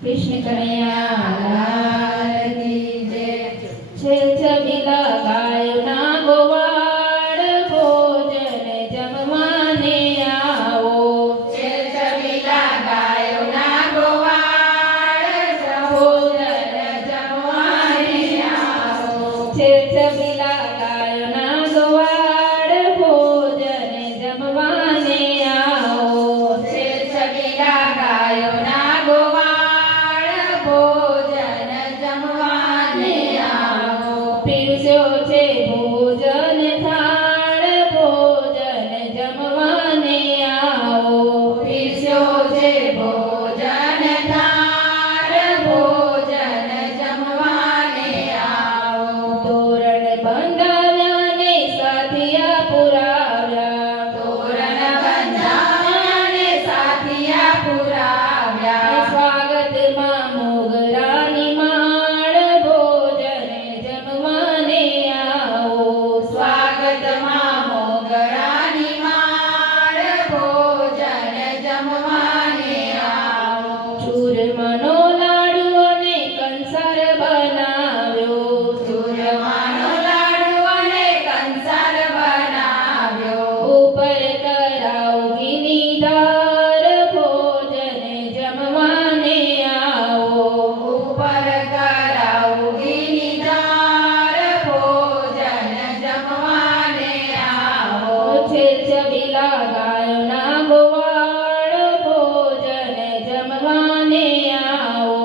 कृष्ण कन्हैया लाल की जय। छे छबीला गायोना गोवाड़ भोजन जमवाने आओ। छे छबीला गायोना गोवाड़ भोजन जमवाने आओ। छे छबीला गायोना गोवाड़ भोजन जमवाने आओ। छे छबीला गायोना गोवाड़ भोजन जमवाने आओ। पीरस्यो छे भोजन थाળ भोजन जमवाने आओ। पीरस्यो छे भोजन थाળ भोजन जमवाने आओ। तोरण બંધાવ્યા ને સાથિયા પુરાવ્યા। તોરણ બંધાવ્યા ને સાથિયા પુરાવ્યા। સ્વાગતમાં મોગરાની માળ ભોજન જમવાને આવો। સ્વાગતમાં મોગરાની માળ ભોજન જમવાને આવો। ચૂરમાનો લાડુ અને કંસાર બનાવ્યો। ચૂરમાનો લાડુ અને કંસાર બનાવ્યો। ઉપર કરાવ ઘીની ધાર ભોજન જમવાને આવો। ઉપર કરાવ ઘીની ધાર ભોજન જમવાને આવો। છે છબીલા ગાયોના ગોવાળ ભોજન જમવાને આવો।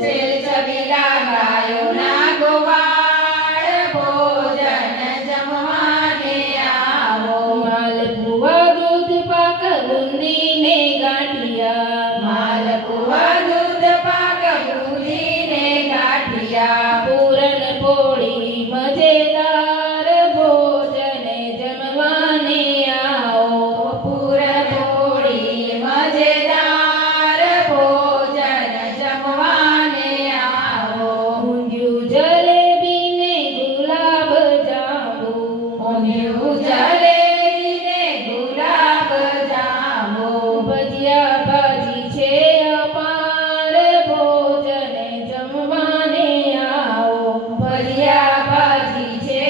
છે છબીલા ગાયોના ગોવાળ ભોજન જમવાને આવો। માલપુઆ દૂધ પાક બુંદી ને ગાંઠિયા। માલપુઆ દૂધ પાક બુંદી ને ગાંઠિયા। પૂરણ પોળી મજેદાર ભોજન જમવાને આવો। પૂરણ પોળી મજેદાર ભોજન જમવાને આવો। ઊંધિયું જલેબી ને ગુલાબ જાંબુ। ઊંધિયું જલેબી ને ગુલાબ જાંબુ। ભજીયા ભાજી છે અપાર ભોજન જમવાને આવો। ભજીયા ભાજી છે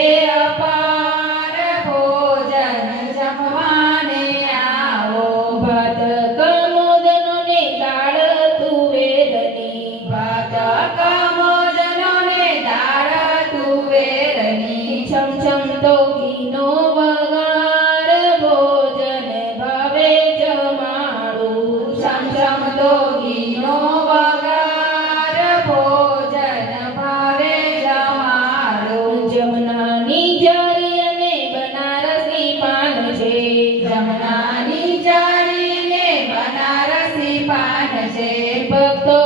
અપાર ભોજન જમવાને આવો। ભાત કમોદનો ને દાળ તુવેરની। ભાત કમોદનો ને દાળ તુવેરની। છમછમ તો ઘીનો વઘાર ભોજન ભાવે જમાડું। છમછમ તો ઘીનો વઘાર ભોજન ભાવે જમાડું। જમનાની જારી અને બનારસી પાન છે। જમનાની જારી ને બનારસી પાન છે। ભક્તો